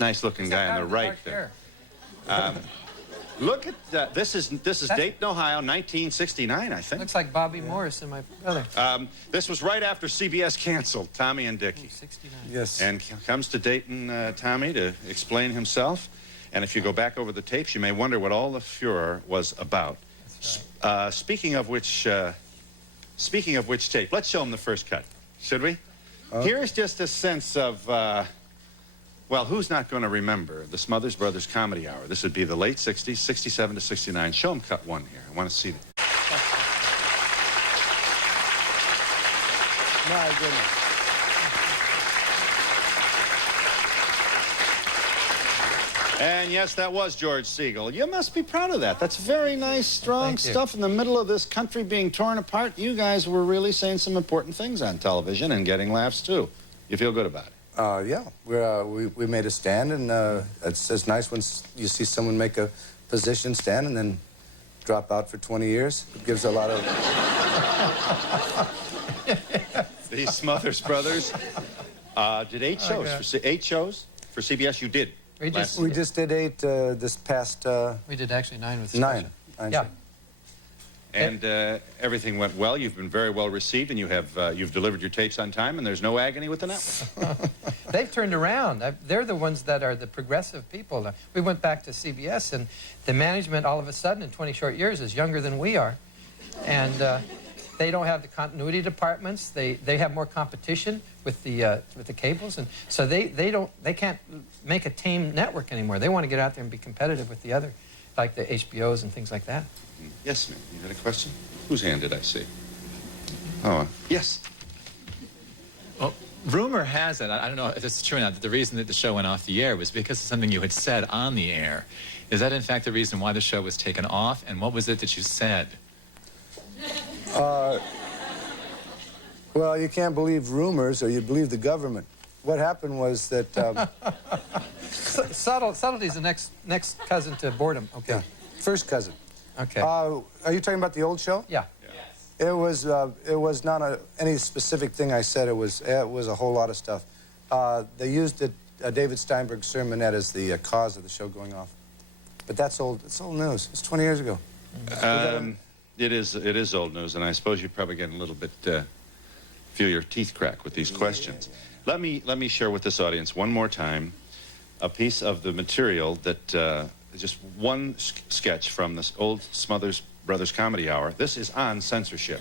This nice-looking guy on the right there. Look at this is Dayton, Ohio, 1969, I think. Looks like Bobby Morris and my brother. This was right after CBS canceled Tommy and Dick. 69. Yes. And comes to Dayton, Tommy, to explain himself. And if you go back over the tapes, you may wonder what all the furor was about. Right. Speaking of which tape, let's show them the first cut, should we? Here's just a sense of, well, who's not going to remember the Smothers Brothers Comedy Hour? This would be the late 60s, 67 to 69. Show them cut one here. I want to see that. My goodness. And yes, that was George Segal. You must be proud of that. That's very nice, strong stuff in the middle of this country being torn apart. You guys were really saying some important things on television and getting laughs, too. You feel good about it? Yeah. We made a stand, and it's nice when you see someone make a position stand and then drop out for 20 years. It gives a lot of... The Smothers Brothers did 8 shows. For 8 shows for CBS. You did. We just did 8 this past... We did actually 9 with 9. Yeah. And everything went well. You've been very well received, and you've delivered your tapes on time, and there's no agony with the network. They've turned around. They're the ones that are the progressive people. We went back to CBS, and the management all of a sudden in 20 short years is younger than we are. And they don't have the continuity departments. They have more competition with the cables, and so they can't make a tame network anymore. They want to get out there and be competitive with the other, like the HBOs and things like that. Yes, ma'am. You had a question? Whose hand did I see? Oh, yes. Well, rumor has it, I don't know if this is true or not, that the reason that the show went off the air was because of something you had said on the air. Is that, in fact, the reason why the show was taken off? And what was it that you said? Well, you can't believe rumors, or you believe the government. What happened was that... Subtlety's the next cousin to boredom. Okay. Yeah. First cousin. Okay. Are you talking about the old show? Yeah. It was not any specific thing I said. It was a whole lot of stuff. They used David Steinberg's sermonette as the cause of the show going off. But that's old. It's old news. It's 20 years ago. It is old news, and I suppose you probably get a little bit feel your teeth crack with these questions. Yeah. Let me share with this audience one more time a piece of the material that just one sketch from this old Smothers Brothers Comedy Hour. This is on censorship,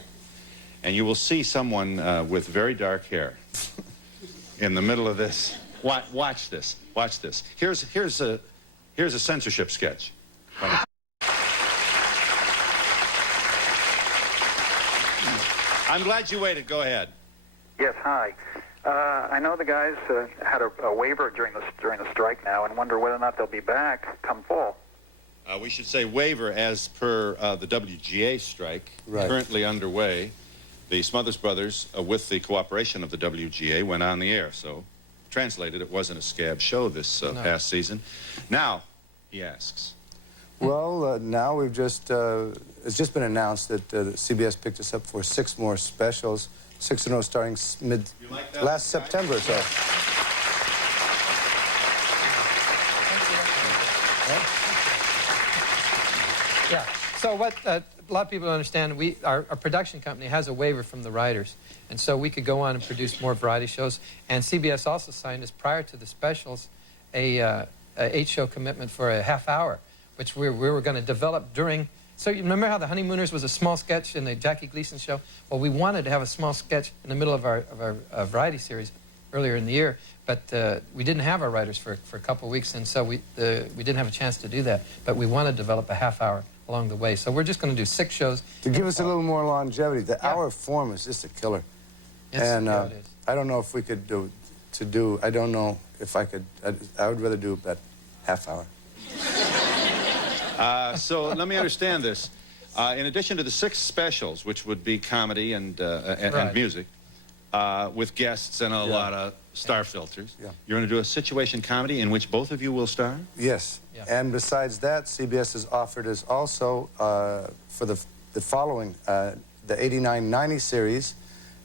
and you will see someone with very dark hair in the middle of this. Watch this. Watch this. Here's a censorship sketch. I'm glad you waited. Go ahead. Yes, hi. I know the guys had a waiver during the strike now, and wonder whether or not they'll be back come fall. We should say waiver as per the WGA strike, currently underway. The Smothers Brothers, with the cooperation of the WGA, went on the air. So, translated, it wasn't a scab show this past season. Now, he asks. Well, now we've just, it's just been announced that CBS picked us up for 6 more specials, 6 in a row starting last September or so. Yeah. So what a lot of people don't understand, our production company has a waiver from the writers, and so we could go on and produce more variety shows. And CBS also signed us prior to the specials a 8-show commitment for a half hour, which we were going to develop during. So you remember how the Honeymooners was a small sketch in the Jackie Gleason show? Well, we wanted to have a small sketch in the middle of our variety series earlier in the year, but we didn't have our writers for a couple of weeks, and so we didn't have a chance to do that. But we want to develop a half hour along the way. So we're just going to do 6 shows. To give us a little more longevity, the hour form is just a killer. And it is. I don't know if we could I don't know if I could, I would rather do about half hour. So let me understand this. In addition to the 6 specials, which would be comedy and music, with guests and a lot of star filters, you're going to do a situation comedy in which both of you will star? Yes. Yeah. And besides that, CBS has offered us also, for the following, the 89-90 series,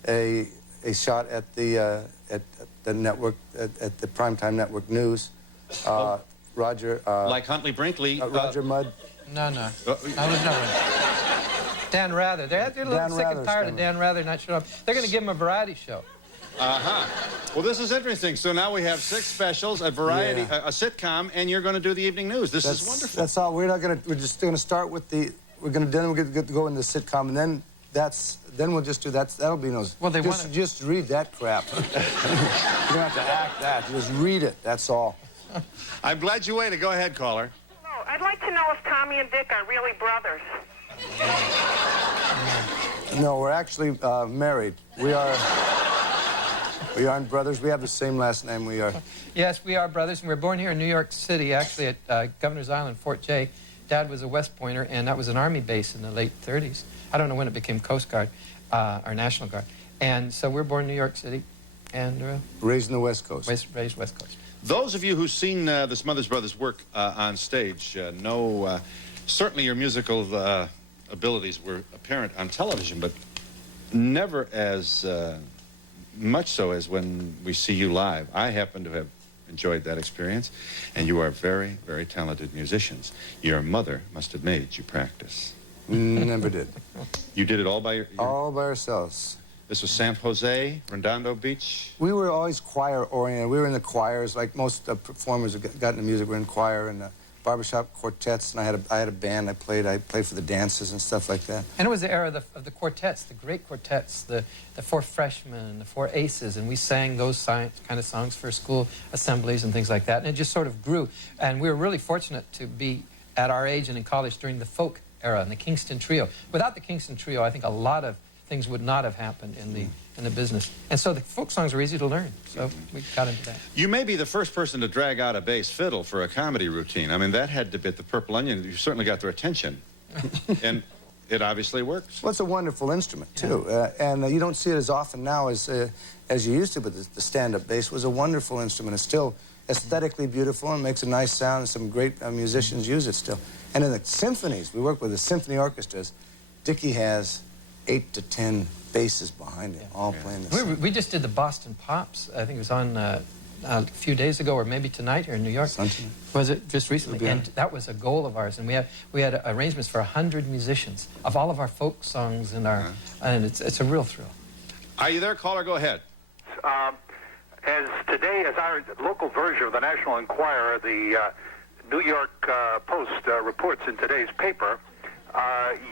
a shot at the network, at the primetime network news, Roger. Like Huntley Brinkley. Roger Mudd. No. I was never. Dan Rather. They're a little sick and tired of Dan Rather not showing up. They're going to give him a variety show. Well, this is interesting. So now we have 6 specials, a variety, a sitcom, and you're going to do the evening news. This is wonderful. That's all. We're just going to start with the. We're going to go into the sitcom, and then we'll just do that. That'll be no. Well, just read that crap. You don't have to act that. Just read it. That's all. I'm glad you waited. Go ahead, caller. Hello. I'd like to know if Tommy and Dick are really brothers. No, we're actually married. We aren't brothers. We have the same last name. We are. Yes, we are brothers, and we were born here in New York City, actually at Governor's Island, Fort Jay. Dad was a West Pointer, and that was an Army base in the late 30s. I don't know when it became Coast Guard, or National Guard. And so we're born in New York City, and Raised in the West Coast. Raised West Coast. Those of you who've seen the Smothers Brothers work on stage know certainly your musical abilities were apparent on television, but never as much so as when we see you live. I happen to have enjoyed that experience, and you are very, very talented musicians. Your mother must have made you practice. Never did. You did it all by all by ourselves. This was San Jose, Redondo Beach? We were always choir-oriented. We were in the choirs, like most performers who got into music were in choir and barbershop quartets, and I had a band. I played for the dances and stuff like that. And it was the era of the quartets, the great quartets, the 4 freshmen and the 4 aces, and we sang those kind of songs for school assemblies and things like that, and it just sort of grew. And we were really fortunate to be at our age and in college during the folk era and the Kingston Trio. Without the Kingston Trio, I think a lot of things would not have happened in the business. And so the folk songs were easy to learn, so we got into that. You may be the first person to drag out a bass fiddle for a comedy routine. I mean, that had to be at the Purple Onion. You certainly got their attention. And it obviously works. Well, it's a wonderful instrument, too. And you don't see it as often now as you used to, but the stand-up bass was a wonderful instrument. It's still aesthetically beautiful and makes a nice sound, and some great musicians use it still. And in the symphonies, we work with the symphony orchestras. Dickie has 8 to 10 basses behind him, all playing the same. We just did the Boston Pops. I think it was on a few days ago, or maybe tonight here in New York. Sunshine. Was it just recently? And that was a goal of ours. And we had arrangements for 100 musicians of all of our folk songs and and it's a real thrill. Are you there, caller? Go ahead. As today, as our local version of the National Enquirer, the New York Post reports in today's paper,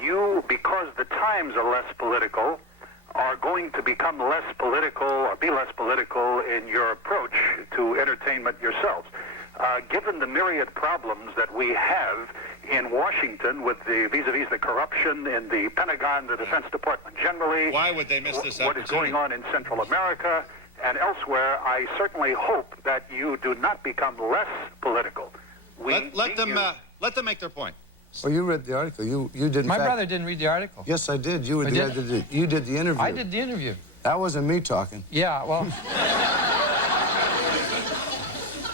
you, because the times are less political, are going to become less political or be less political in your approach to entertainment yourselves. Given the myriad problems that we have in Washington with the vis-a-vis the corruption in the Pentagon, the Defense Department generally, Why would they miss this what is going on in Central America and elsewhere, I certainly hope that you do not become less political. Let them make their point. Well, you read the article. You did. My brother didn't read the article. Yes, I did. You did the interview. I did the interview. That wasn't me talking. Yeah, well...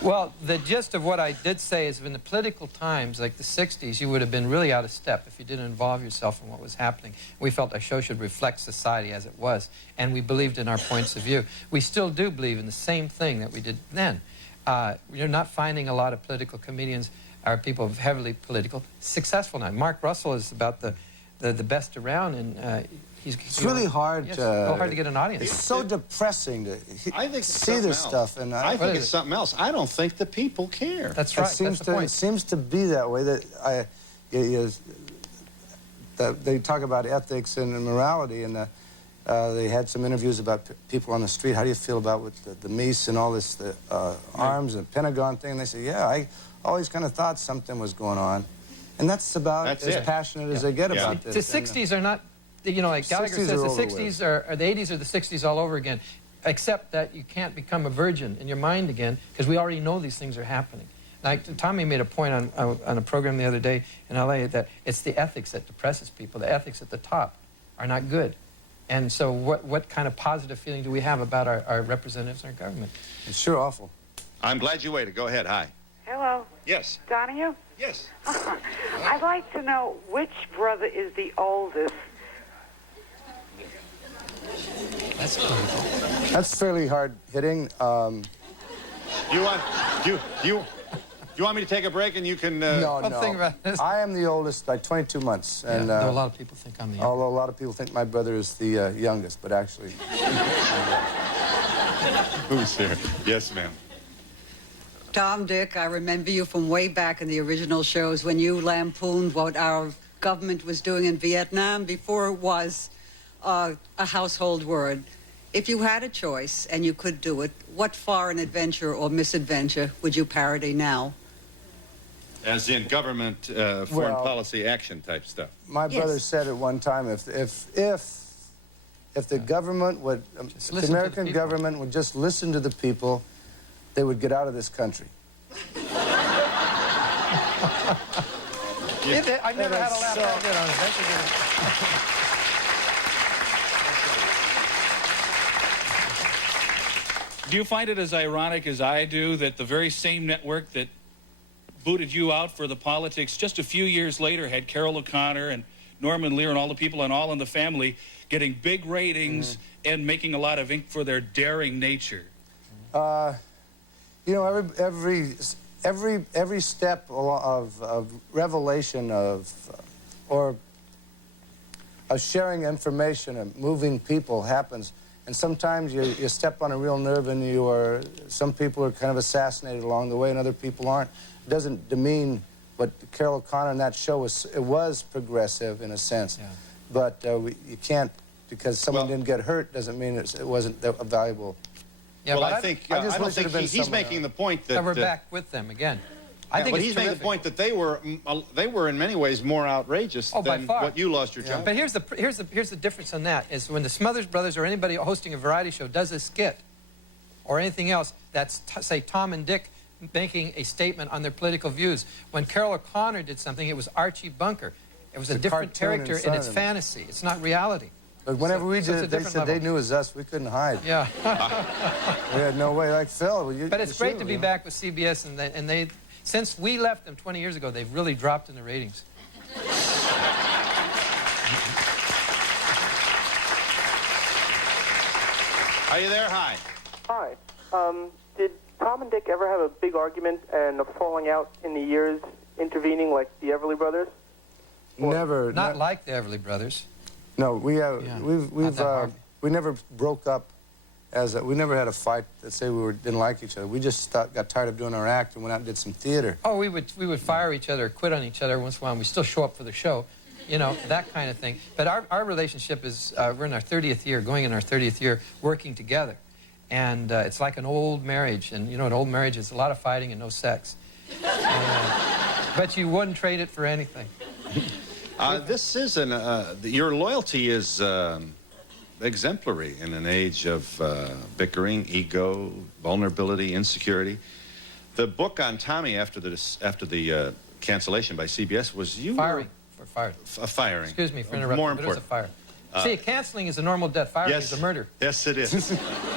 Well, the gist of what I did say is in the political times, like the 60s, you would have been really out of step if you didn't involve yourself in what was happening. We felt our show should reflect society as it was, and we believed in our points of view. We still do believe in the same thing that we did then. You're not finding a lot of political comedians or people heavily political successful now. Mark Russell is about the best around, and it's really hard. Yes, so hard to get an audience. It's so depressing to see this stuff, and I think it's something else. I don't think the people care. That's right. It seems to be that way. That they talk about ethics and morality, and they had some interviews about people on the street. How do you feel about with the Mies and all this, the arms and Pentagon thing? And they say, yeah, I always kind of thought something was going on, and that's about as passionate as they get about this. The 60s are not. You know, like Gallagher says, the 60s or the 80s are the 60s all over again, except that you can't become a virgin in your mind again, because we already know these things are happening. Like Tommy made a point on a program the other day in LA that it's the ethics that depresses people. The ethics at the top are not good. And so what kind of positive feeling do we have about our representatives in our government? It's sure awful. I'm glad you waited. Go ahead. Hi. Hello. Yes. Donahue? Yes. I'd like to know which brother is the oldest. That's political. That's fairly hard hitting. You you want me to take a break and you can... No, I'll think no. about this. I am the oldest by 22 months. Yeah, And, though a lot of people think I'm the youngest. although a lot of people think my brother is the youngest, but actually... Who's here? Yes, ma'am. Tom, Dick, I remember you from way back in the original shows when you lampooned what our government was doing in Vietnam before it was a household word. If you had a choice and you could do it, what foreign adventure or misadventure would you parody now? As in government, foreign Well, policy action type stuff. My Yes. brother said at one time, if the government would, if Just the listen to the American people. government would just listen to the people, they would get out of this country. I've never had a that's laugh so- that good on it. That's a good one. Do you find it as ironic as I do that the very same network that booted you out for the politics just a few years later had Carol O'Connor and Norman Lear and all the people on All in the Family getting big ratings and making a lot of ink for their daring nature? You know, every step of revelation or of sharing information and moving people happens, and sometimes you step on a real nerve, and some people are kind of assassinated along the way, and other people aren't. It doesn't demean what Carol O'Connor in that show was. It was progressive in a sense, Yeah. but you can't, because someone Well- didn't get hurt doesn't mean it wasn't a valuable. Yeah, well, but I think I I just don't wish it think had been he's someone making else. the point that we're back with them again. I think but it's he's making the terrific. point that they were in many ways more outrageous Oh, by than far. what you lost your job. But here's the difference on that is when the Smothers Brothers or anybody hosting a variety show does a skit or anything else that's say Tom and Dick making a statement on their political views. When Carol O'Connor did something, it was Archie Bunker. It was a different cartoon character inside and it's of it. fantasy. It's not reality. But whenever we so it's did a it, they different said they level. knew it was us. We couldn't hide. Yeah. We had no way. Like Phil, But it's great to be back with CBS, and they since we left them 20 years ago, they've really dropped in the ratings. Are you there? Hi. Hi. Did Tom and Dick ever have a big argument and a falling out in the years intervening, like the Everly Brothers? Never. Not like the Everly Brothers. No, we have. Yeah, We've. not that hard. We never broke up. We never had a fight that say didn't like each other. We just got tired of doing our act and went out and did some theater. Oh, we would fire each other, or quit on each other once in a while. And we still show up for the show, you know, that kind of thing. But our relationship is we're in our 30th year, going in our 30th year, working together, and it's like an old marriage. And you know, an old marriage is a lot of fighting and no sex. But you wouldn't trade it for anything. This is your loyalty is exemplary in an age of bickering, ego, vulnerability, insecurity. The book on Tommy after the cancellation by CBS was Firing. For fired. Firing. Excuse me for interrupting, More but it was a important. fire. See, canceling is a normal death. Firing Yes, is a murder. Yes, it is.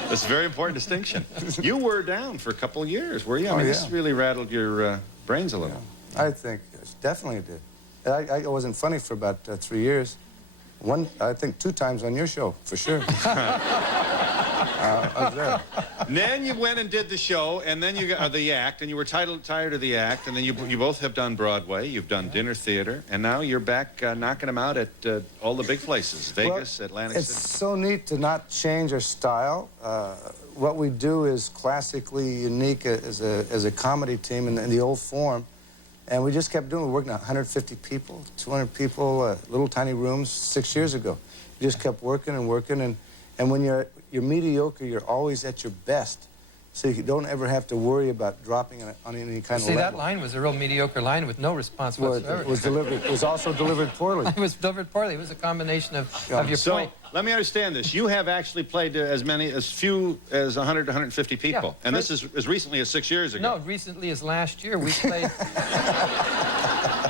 That's a very important distinction. You were down for a couple of years, were you? I mean, yeah. this really rattled your brains a little. I think definitely it did. I wasn't funny for about 3 years. I think 2 times on your show, for sure. I was there. And then you went and did the show, and then you got the act, and you were tired of the act, and then you both have done Broadway, you've done dinner theater, and now you're back knocking them out at all the big places, Vegas, Well, Atlantic it's City. so neat to not change our style. What we do is classically unique as a comedy team in the old form. And we just kept doing it. We worked on 150 people, 200 people, little tiny rooms 6 years ago. We just kept working and working. And when you're mediocre, you're always at your best. So you don't ever have to worry about dropping on any kind of See, that level. line was a real mediocre line with no response Well, whatsoever. it was also delivered poorly. It was delivered poorly. It was a combination of your So point. let me understand this. You have actually played as few as 100 to 150 people. Yeah, And right. this is as recently as 6 years ago. No, recently as last year we played.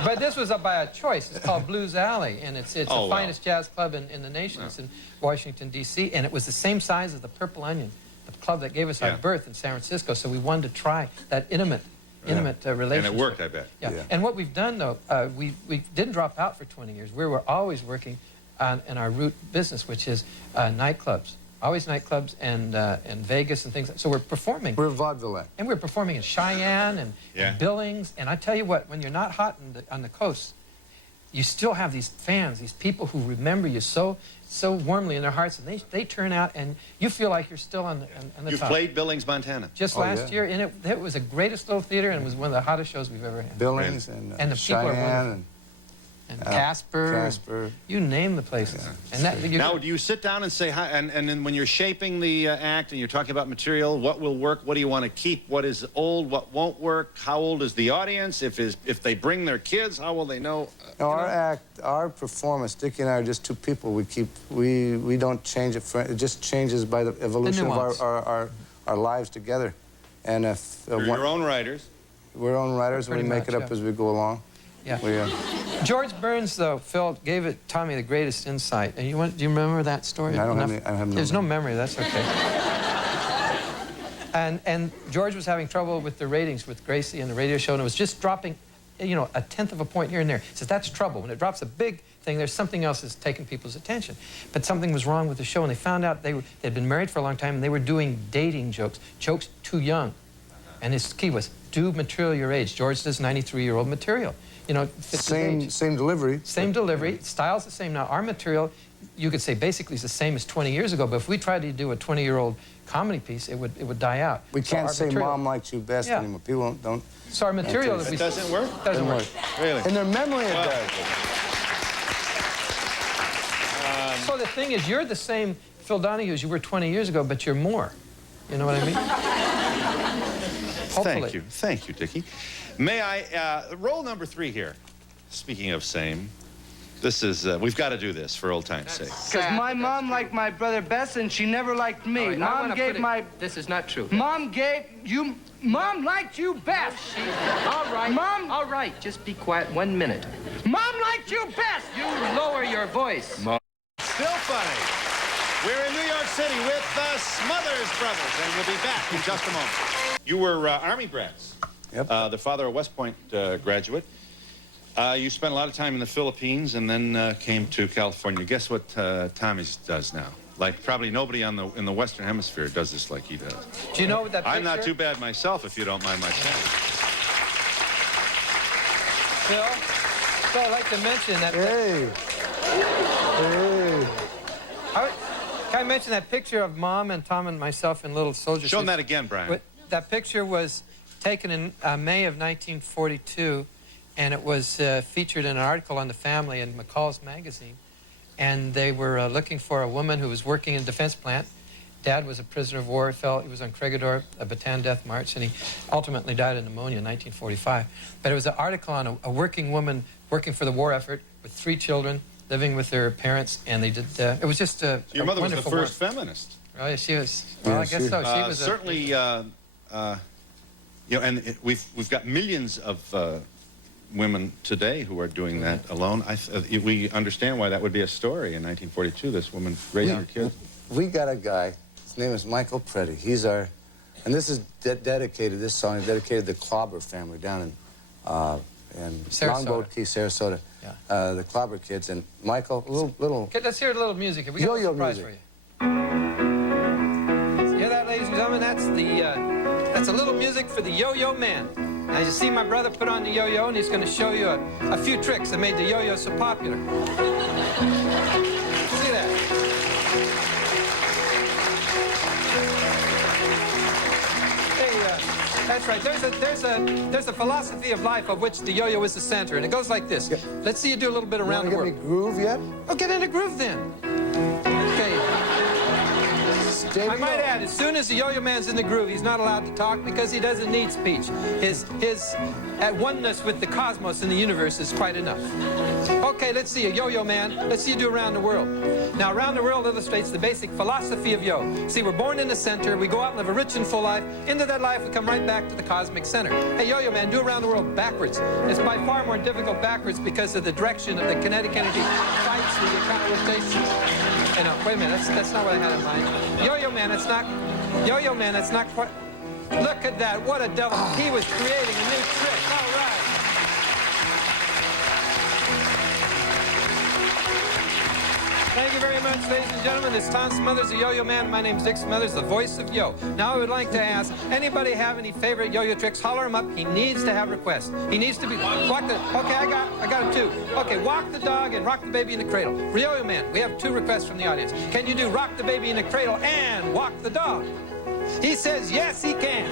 But this was up by a choice. It's called Blues Alley, and it's the Oh, wow. finest jazz club in the nation. It's in Washington, D.C., and it was the same size as the Purple Onion, the club that gave us our Yeah. birth in San Francisco. So we wanted to try that intimate relationship. And it worked, I bet. Yeah. Yeah. And what we've done, though, we didn't drop out for 20 years. We were always working in our root business, which is nightclubs. always nightclubs and Vegas and things. So we're performing. We're a vaudeville act. And we're performing in Cheyenne and Billings. And I tell you what, when you're not hot on the coast, you still have these fans, these people who remember you so warmly in their hearts, and they turn out, and you feel like you're still on the top. You've played Billings, Montana. Just last year, and it was the greatest little theater, and it was one of the hottest shows we've ever had. Billings and the Cheyenne people are wonderful. And Casper, you name the places. And that, now, do you sit down and say, and then when you're shaping the act and you're talking about material, what will work, what do you want to keep, what is old, what won't work, how old is the audience, if they bring their kids, how will they know? Our act, our performance, Dickie and I are just two people. We don't change it, it just changes by the evolution of our lives together. And if you're your own writers. We're own writers, and we make it up as we go along. Yeah. George Burns, though, Phil, gave Tommy the greatest insight. And do you remember that story? I don't have no There's no memory. That's okay. and George was having trouble with the ratings with Gracie and the radio show, and it was just dropping, you know, 1/10 of a point here and there. He says, that's trouble. When it drops a big thing, there's something else that's taking people's attention. But something was wrong with the show, and they found out they'd been married for a long time, and they were doing dating jokes too young. And his key was, do material your age. George does 93-year-old material. You know, same delivery. Same delivery. Style's the same now. Our material, you could say, basically is the same as 20 years ago. But if we tried to do a 20-year-old comedy piece, it would die out. We can't say Mom likes you best anymore. People don't. So our material that we... It doesn't work? Doesn't work. Really? In their memory, it does. So the thing is, you're the same Phil Donahue as you were 20 years ago, but you're more. You know what I mean? Hopefully. Thank you, Dickie. May I, roll number 3 here. Speaking of same, this is, we've got to do this for old time's sake. Because my mom liked my brother best, and she never liked me. Right, Mom gave my... This is not true. Mom gave you... Mom liked you best. All right. Mom... All right, just be quiet 1 minute. Mom liked you best. You lower your voice. Still funny. We're in New York City with the Smothers Brothers, and we'll be back in just a moment. You were Army brats. Yep. The father, a West Point graduate. You spent a lot of time in the Philippines and then came to California. Guess what Tommy does now? Like probably nobody in the Western Hemisphere does this like he does. Do you know that picture? I'm not too bad myself, if you don't mind my saying. Phil, I'd like to mention that... Hey. Can I mention that picture of Mom and Tom and myself in little soldier Show them suits? that again, Brian. That picture was taken in May of 1942, and it was featured in an article on the family in McCall's magazine. And they were looking for a woman who was working in a defense plant. Dad was a prisoner of war. He was on Corregidor, a Bataan Death March, and he ultimately died of pneumonia in 1945. But it was an article on a working woman working for the war effort with 3 children, living with their parents, and they did. It was just a Your mother was the wonderful first feminist. Oh, yeah, she was. Well, I guess so. She was certainly. You know, and we've got millions of women today who are doing that alone. We understand why that would be a story in 1942. This woman raising her kids. We got a guy. His name is Michael Preddy. He's our, and this is dedicated. This song is dedicated to the Clobber family down in Longboat Key, Sarasota. Yeah. The Clobber kids, and Michael, little. Okay, let's hear a little music. We got a Yo-yo surprise music. for you. Hear that, ladies and gentlemen? That's a little music for the Yo-Yo Man. Now you see my brother put on the yo-yo, and he's going to show you a few tricks that made the yo-yo so popular. See that? That's right. There's a philosophy of life of which the yo-yo is the center, and it goes like this. Let's see you do a little bit around the world. You want to get me groove yet? Oh, get in a groove then. Okay. I might add, as soon as the yo-yo man's in the groove, he's not allowed to talk because he doesn't need speech. His at oneness with the cosmos and the universe is quite enough. Okay, let's see a yo-yo man. Let's see you do around the world. Now, around the world illustrates the basic philosophy of yo. See, we're born in the center. We go out and live a rich and full life. Into that life, we come right back to the cosmic center. Hey, yo-yo man, do around the world backwards. It's by far more difficult backwards because of the direction of the kinetic energy fights the counter-rotation. You know, wait a minute, that's not what I had in mind. Yo-yo man, it's not quite... Look at that, what a devil. He was creating a new trick. All right. Thank you very much, ladies and gentlemen. This is Tom Smothers, the Yo-Yo Man. My name is Dick Smothers, the voice of Yo. Now I would like to ask, anybody have any favorite yo-yo tricks? Holler him up. He needs to have requests. He needs to be... Walk the... Okay, I got it too. Okay, walk the dog and rock the baby in the cradle. Yo-Yo Man, we have 2 requests from the audience. Can you do rock the baby in the cradle and walk the dog? He says yes, he can.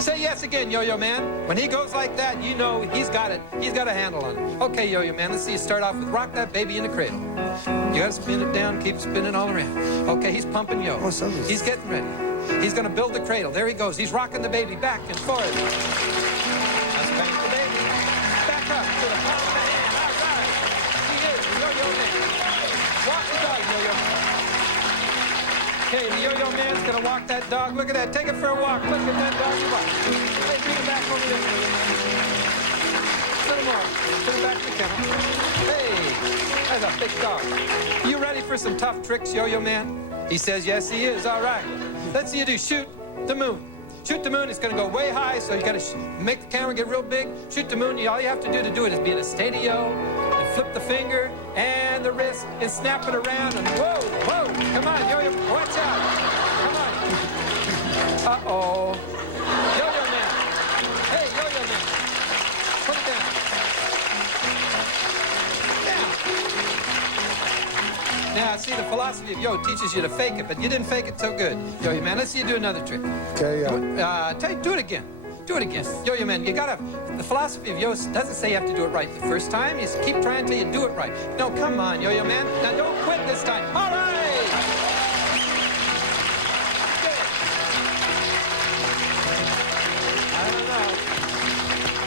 Say yes again, Yo-Yo Man. When he goes like that, you know he's got it. He's got a handle on it. Okay, Yo-Yo Man, let's see you start off with rock that baby in the cradle. You gotta spin it down, keep spinning all around. Okay, he's pumping Yo. He's getting ready. He's gonna build the cradle. There he goes. He's rocking the baby back and forth. Let's spank the baby. Back up to the palm of the hand. All right. He is the Yo-Yo Man. Walk the dog, Yo-Yo Man. Okay, the Yo-Yo Man's gonna walk that dog. Look at that. Take it for a walk. Look at that doggy walk. Hey, bring it back over there, Yo-Yo Man. A little more. Put it back in the kennel. Hey, that's a big dog. You ready for some tough tricks, Yo-Yo Man? He says yes, he is. All right. Let's see you do shoot the moon. Shoot the moon. It's gonna go way high, so you gotta make the camera get real big. Shoot the moon. All you have to do is be in a state of Yo, and flip the finger and the wrist and snap it around and whoa, whoa. Come on, Yo-Yo. Watch out. Come on. Uh-oh. Yo-Yo Man. Hey, Yo-Yo Man. Put it down. Now, see, the philosophy of Yo teaches you to fake it, but you didn't fake it so good. Yo-Yo Man, let's see you do another trick. Okay, Do it again. Do it again. Yo-Yo Man, you gotta... The philosophy of Yo doesn't say you have to do it right the first time. You keep trying until you do it right. No, come on, Yo-Yo Man. Now, don't quit this time. All right!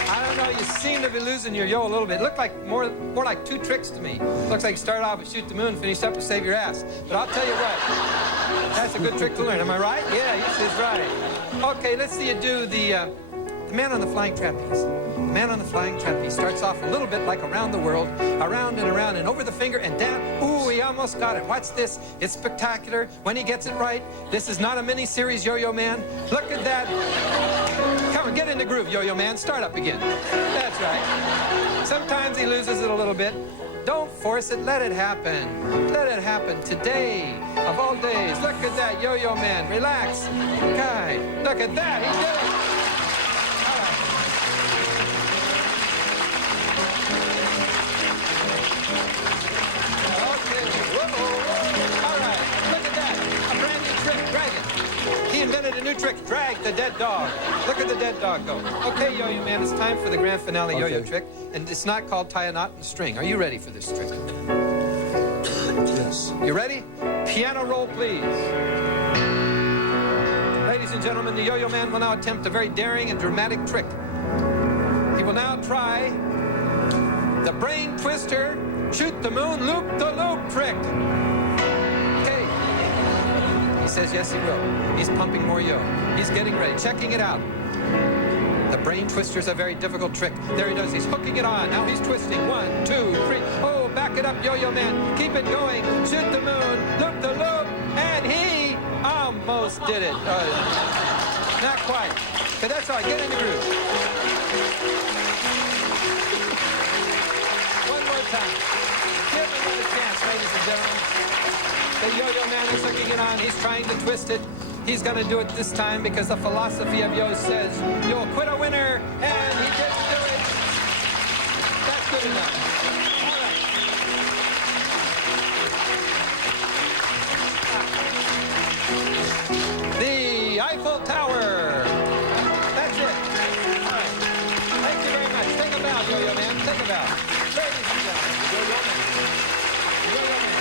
I don't know. You seem to be losing your Yo a little bit. It looked like more like 2 tricks to me. Looks like you started off with shoot the moon, finished up with save your ass. But I'll tell you what, that's a good trick to learn. Am I right? Yeah, yes, he's right. Okay, let's see you do the man on the flying trapeze. The man on the flying trapeze starts off a little bit like around the world, around and over the finger and down. Ooh, he almost got it. Watch this. It's spectacular when he gets it right. This is not a mini-series, Yo-Yo Man. Look at that. Come on, get in the groove, Yo-Yo Man. Start up again. That's right. Sometimes he loses it a little bit. Don't force it. Let it happen. Let it happen today of all days. Look at that, Yo-Yo Man. Relax. Guy, look at that. He did it. He invented a new trick, drag the dead dog. Look at the dead dog go. Okay, Yo-Yo Man, it's time for the grand finale Yo-Yo trick. And it's not called tie a knot in a string. Are you ready for this trick? Yes. You ready? Piano roll, please. Ladies and gentlemen, the Yo-Yo Man will now attempt a very daring and dramatic trick. He will now try the brain twister, shoot the moon, loop the loop trick. He says yes, he will. He's pumping more Yo. He's getting ready, checking it out. The brain twister is a very difficult trick. There he does. He's hooking it on. Now he's twisting. 1, 2, 3. Oh, back it up, Yo-Yo Man. Keep it going. Shoot the moon. Loop the loop. And he almost did it. Not quite. But that's all right. Get in the groove. One more time. Give him another chance, ladies and gentlemen. The Yo-Yo Man is hooking it on. He's trying to twist it. He's going to do it this time because the philosophy of Yo says you'll quit a winner, and he didn't do it. That's good enough. All right. The Eiffel Tower. That's it. All right. Thank you very much. Take a bow, Yo-Yo Man. Take a bow. Ladies and gentlemen, Yo-Yo Man. Yo-Yo Man.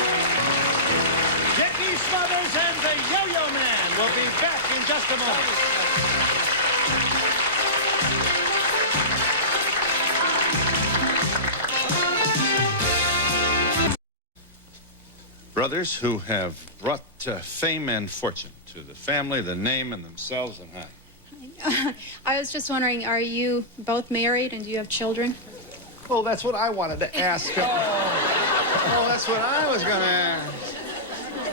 Smothers and the Yo-Yo Man will be back in just a moment. Brothers who have brought fame and fortune to the family, the name, and themselves, and hi. I was just wondering, are you both married and do you have children? Oh, that's what I wanted to ask. That's what I was going to ask.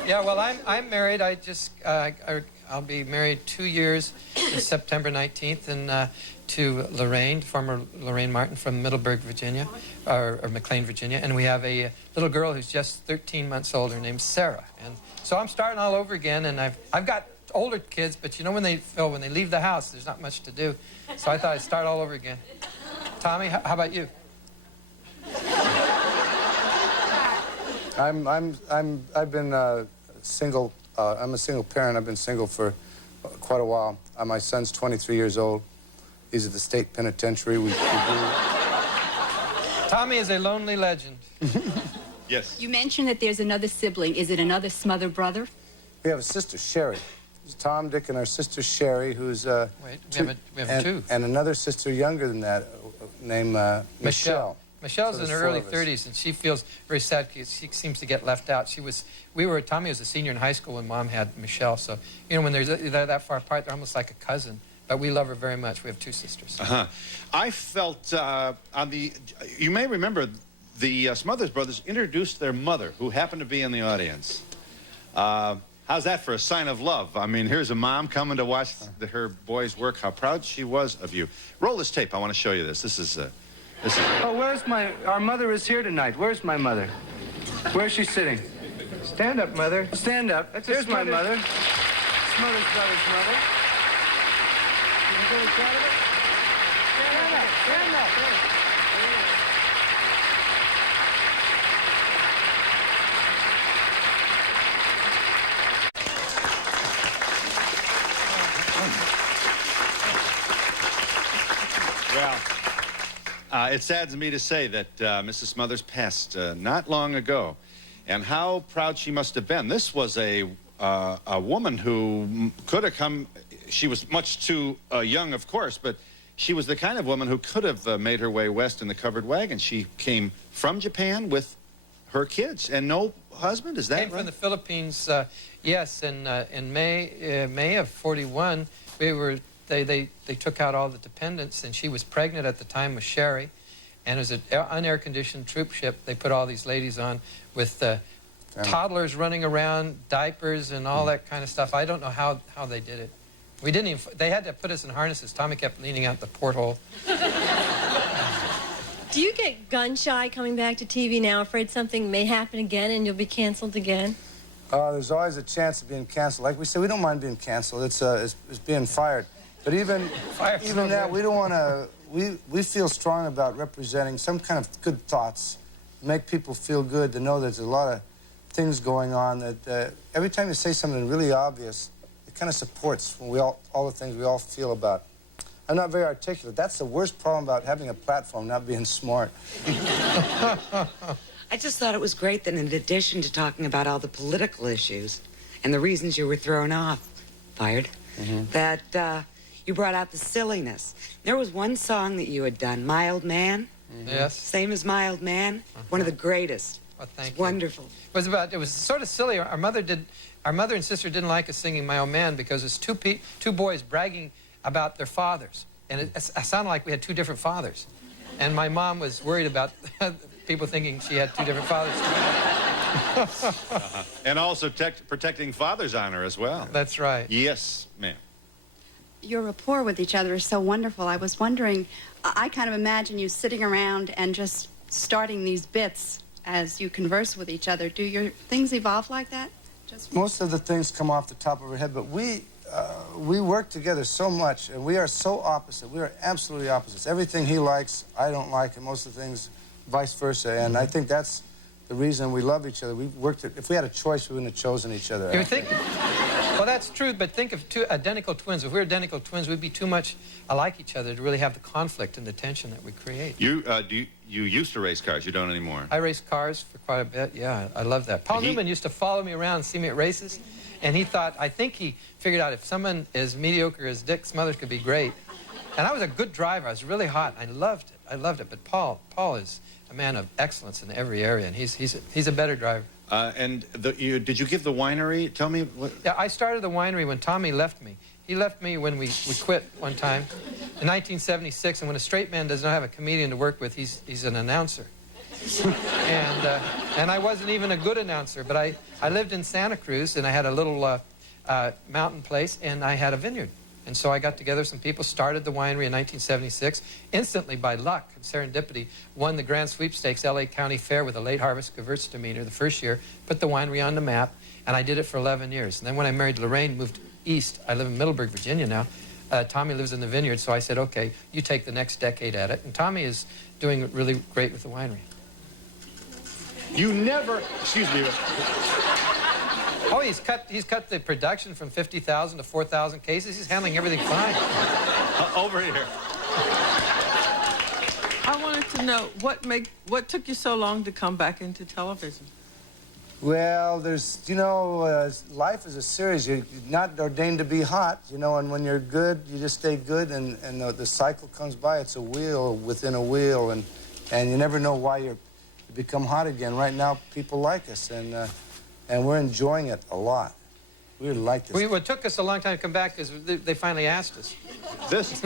Yeah, well, I'm married. I just I I'll be married 2 years, September 19th, and to Lorraine, former Lorraine Martin from Middleburg, Virginia, or McLean, Virginia, and we have a little girl who's just 13 months older named Sarah. And so I'm starting all over again, and I've got older kids, but you know when they leave the house, there's not much to do. So I thought I'd start all over again. Tommy, how about you? I've been single. I'm a single parent. I've been single for quite a while. My son's 23 years old. He's at the state penitentiary. Tommy is a lonely legend. Yes. You mentioned that there's another sibling. Is it another Smother brother? We have a sister, Sherry. It's Tom, Dick, and our sister, Sherry, who's... Wait, we have two. And another sister younger than that, named Michelle. Michelle's So in her there's early 4 of us. 30s, and she feels very sad because she seems to get left out. Tommy was a senior in high school when Mom had Michelle, so, you know, when they're that far apart, they're almost like a cousin. But we love her very much. We have 2 sisters. I felt you may remember the Smothers brothers introduced their mother, who happened to be in the audience. How's that for a sign of love? I mean, here's a mom coming to watch her boys work. How proud she was of you. Roll this tape. I want to show you this. This is. Oh, where's our mother is here tonight. Where's my mother? Where's she sitting? Stand up, Mother. Stand up. Here's my mother. Smothers Brothers' mother. Can you get a shot of it? Stand up. Stand up. Well, it saddens me to say that Mrs. Smothers passed not long ago, and how proud she must have been. This was a woman who could have come. She was much too young, of course, but she was the kind of woman who could have made her way west in the covered wagon. She came from Japan with her kids and no husband. Is that right? Came from the Philippines. Yes, in May of '41, they took out all the dependents, and she was pregnant at the time with Sherry, and it was an unair-conditioned troop ship. They put all these ladies on with toddlers running around, diapers, and all that kind of stuff. I don't know how they did it. We didn't even. They had to put us in harnesses. Tommy kept leaning out the porthole. Do you get gun-shy coming back to TV now, afraid something may happen again and you'll be canceled again? There's always a chance of being canceled. Like we say, we don't mind being canceled. It's being fired. But even that, we don't want to. We feel strong about representing some kind of good thoughts, make people feel good, to know there's a lot of things going on. That every time you say something really obvious, it kind of supports all the things we all feel about. I'm not very articulate. That's the worst problem about having a platform, not being smart. I just thought it was great that in addition to talking about all the political issues and the reasons you were fired, that you brought out the silliness. There was one song that you had done, Mild Man. Yes. Same as Mild Man. One of the greatest. Well, thank you. Wonderful. It was sort of silly. Our mother and sister didn't like us singing My Old Man because it's two boys bragging about their fathers. And it sounded like we had 2 different fathers. And my mom was worried about people thinking she had 2 different fathers. And also protecting father's honor as well. That's right. Yes, ma'am. Your rapport with each other is so wonderful. I was wondering, I kind of imagine you sitting around and just starting these bits as you converse with each other. Do your things evolve like that? Most of the things come off the top of our head, but we work together so much, and we are so opposite. We are absolutely opposites. Everything he likes, I don't like, and most of the things vice versa. And I think that's the reason we love each other. We worked. If we had a choice, we wouldn't have chosen each other. You think? Well, that's true, but think of 2 identical twins. If we were identical twins, we'd be too much alike each other to really have the conflict and the tension that we create. You used to race cars. You don't anymore. I raced cars for quite a bit. Yeah, I love that. Paul Newman used to follow me around and see me at races, and I think he figured out if someone as mediocre as Dick Smothers could be great. And I was a good driver. I was really hot. I loved it. I loved it. But Paul is a man of excellence in every area, and he's a better driver. Did you give the winery? Tell me what. Yeah, I started the winery when Tommy left me. He left me when we quit one time in 1976, and when a straight man does not have a comedian to work with, he's an announcer. And I wasn't even a good announcer, but I lived in Santa Cruz, and I had a little mountain place, and I had a vineyard. And so I got together some people, started the winery in 1976, instantly by luck and serendipity, won the Grand Sweepstakes LA County Fair with a late harvest Gewürztraminer the first year, put the winery on the map, and I did it for 11 years. And then when I married Lorraine, moved east. I live in Middleburg, Virginia now. Tommy lives in the vineyard, so I said, okay, you take the next decade at it. And Tommy is doing really great with the winery. You never, excuse me. Oh, he's cut the production from 50,000 to 4,000 cases. He's handling everything fine. Over here. I wanted to know what took you so long to come back into television? Well, there's, you know, life is a series. You're not ordained to be hot, you know, and when you're good, you just stay good, and the cycle comes by. It's a wheel within a wheel, and you never know why you become hot again. Right now, people like us, and we're enjoying it a lot. We really like this. It took us a long time to come back because they finally asked us. This,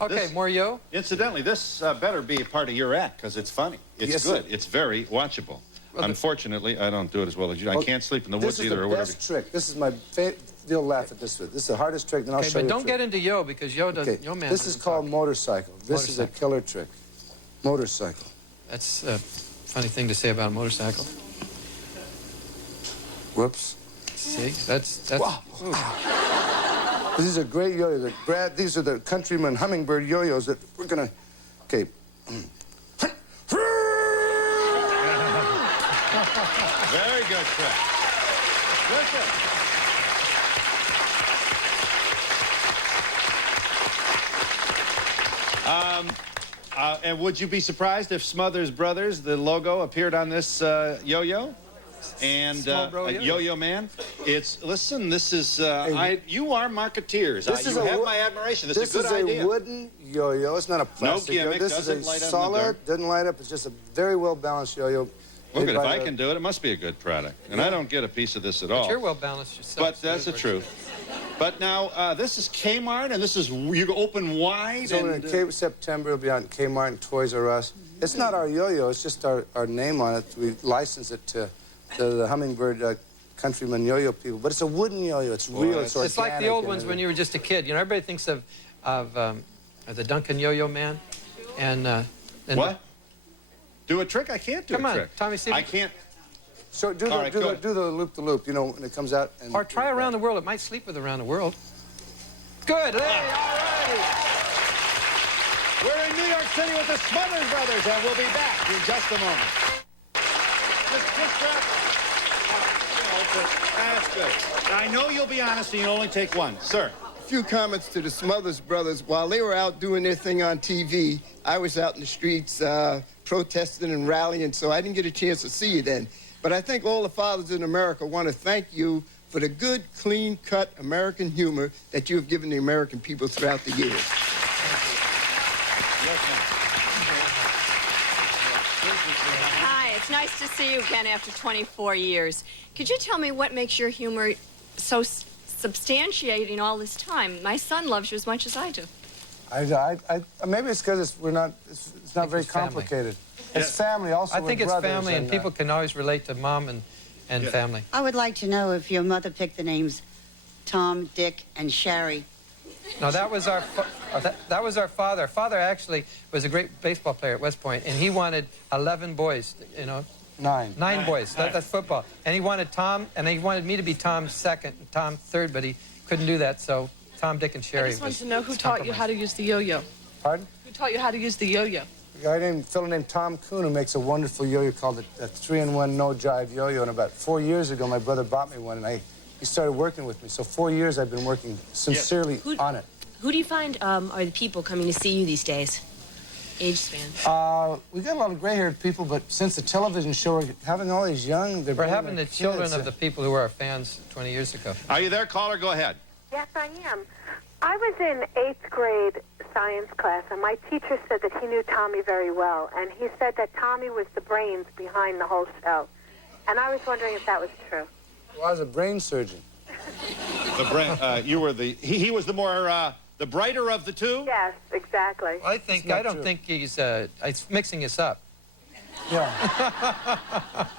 okay, more yo? Incidentally, this better be a part of your act, because it's funny. It's Yes, good. sir. It's very watchable. Well, unfortunately, I don't do it as well as you. I can't sleep in the woods either, or This whatever. is the best trick. This is my favorite. You'll laugh at this. This is the hardest trick, then I'll Okay, show you but a don't trick. get into yo, because yo doesn't. Yo man. This is called motorcycle. This is a killer trick. Motorcycle. That's a funny thing to say about a motorcycle. Whoops. See, that's. Wow. These are great yo-yos. These are the Countryman Hummingbird yo-yos that we're gonna. Okay. Very good trick. Listen. And would you be surprised if Smothers Brothers, the logo, appeared on this yo-yo? And Yo-Yo Man? Listen, this is, you are marketeers. You have my admiration. This is a good idea. This is a wooden yo-yo. It's not a plastic gimmick, yo-yo. This is a doesn't light up in the solid, dark. doesn't light up. It's just a very well-balanced yo-yo. Look, if I can do it, it must be a good product. And I don't get a piece of this at all. But you're well balanced yourself. But that's the truth. But now, this is Kmart, and this is, you open wide. So in September, it'll be on Kmart and Toys R Us. It's not our yo-yo. It's just our name on it. We license it to the Hummingbird Countryman yo-yo people. But it's a wooden yo-yo. It's real. It's organic. It's like the old ones when you were just a kid. You know, everybody thinks of the Duncan Yo-Yo Man. And what? Do a trick? I can't do a trick. Come on, Tommy, see. I can't. So do the loop-the-loop, you know, when it comes out. And or try Around the World. It might sleep with Around the World. Good. Hey, all righty. We're in New York City with the Smothers Brothers, and we'll be back in just a moment. Just grab. That's good. I know you'll be honest, and you'll only take one. Sir. A few comments to the Smothers Brothers. While they were out doing their thing on TV, I was out in the streets protesting and rallying, so I didn't get a chance to see you then. But I think all the fathers in America want to thank you for the good, clean-cut American humor that you have given the American people throughout the years. Hi, it's nice to see you again after 24 years. Could you tell me what makes your humor so substantiating all this time? My son loves you as much as I do. Maybe it's because it's not very complicated. It's family also. I think it's family, and people can always relate to mom and family. I would like to know if your mother picked the names Tom, Dick, and Sherry. No, that was our father. Our father actually was a great baseball player at West Point, and he wanted 11 boys, you know. Nine boys. That's football. And he wanted Tom, and he wanted me to be Tom second and Tom third, but he couldn't do that, so Tom, Dick, and Sherry. I just wanted to know who taught you how to use the yo-yo. Pardon? Who taught you how to use the yo-yo? A fellow named Tom Kuhn, who makes a wonderful yo-yo called a 3-in-1 no-jive yo-yo. And about 4 years ago, my brother bought me one, and he started working with me. So 4 years I've been working sincerely on it. Who do you find are the people coming to see you these days? Age span? We got a lot of gray-haired people, but since the television show, we're having all these young... We're having the children of the people who were our fans 20 years ago. Are you there, caller? Go ahead. Yes, I am. I was in 8th grade science class, and my teacher said that he knew Tommy very well, and he said that Tommy was the brains behind the whole show. And I was wondering if that was true. Well, I was a brain surgeon. The brain, you were the... He was the more... the brighter of the two? Yes, exactly. I don't think he's mixing us up. Yeah.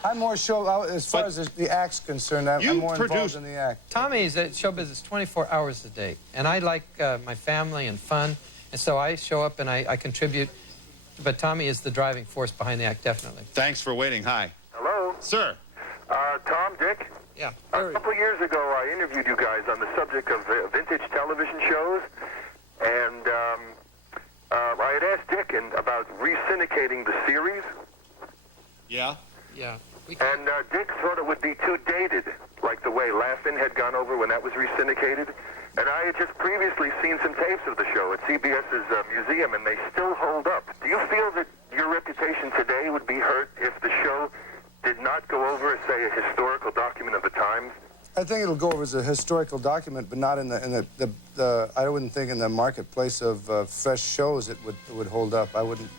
I'm more as far as the act's concerned, I'm more involved in the act. Tommy's at show business 24 hours a day, and I like my family and fun, and so I show up and I contribute, but Tommy is the driving force behind the act, definitely. Thanks for waiting. Hi. Hello? Sir. Tom, Dick? Yeah. A couple of years ago, I interviewed you guys on the subject of vintage television shows, and I had asked Dick about re-syndicating the series. Yeah? Yeah. And Dick thought it would be too dated, like the way Laugh-In had gone over when that was re-syndicated. And I had just previously seen some tapes of the show at CBS's museum, and they still hold up. Do you feel that your reputation today would be hurt if the show did not go over, say, a historical document of the times? I think it'll go over as a historical document, but not in the I wouldn't think in the marketplace of fresh shows it would hold up. I wouldn't.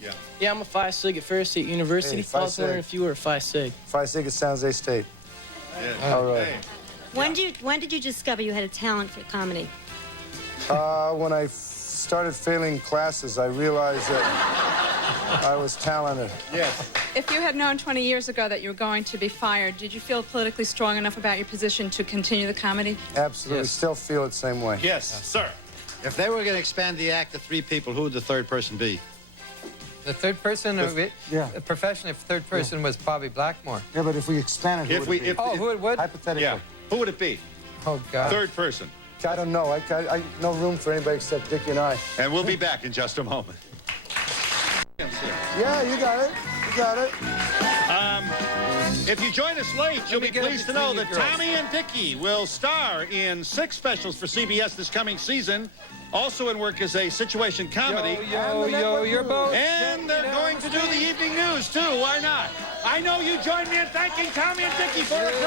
Yeah. Yeah, I'm a Phi Sig at Ferris State University. Hey, I was wondering if you were a Phi Sig. Phi Sig at San Jose State. Yeah. All right. When did you discover you had a talent for comedy? When I started failing classes, I realized that I was talented. Yes. If you had known 20 years ago that you were going to be fired, did you feel politically strong enough about your position to continue the comedy? Absolutely. Yes. Still feel it the same way. Yes, sir. If they were going to expand the act to 3 people, who would the third person be? The third person, professionally, if the third person was Bobby Blackmore. Yeah, but if we expand it, who would it be? Who it would? Hypothetically. Yeah. Who would it be? Oh, God. Third person. I don't know. I no room for anybody except Dickie and I. And we'll be back in just a moment. Yeah, you got it. You got it. If you join us late, you'll be pleased to know that Tommy and Dickie will star in 6 specials for CBS this coming season. Also in work is a situation comedy. Your boat. And they're going to do the evening news, too. Why not? I know you join me in thanking Tommy and Dickie for a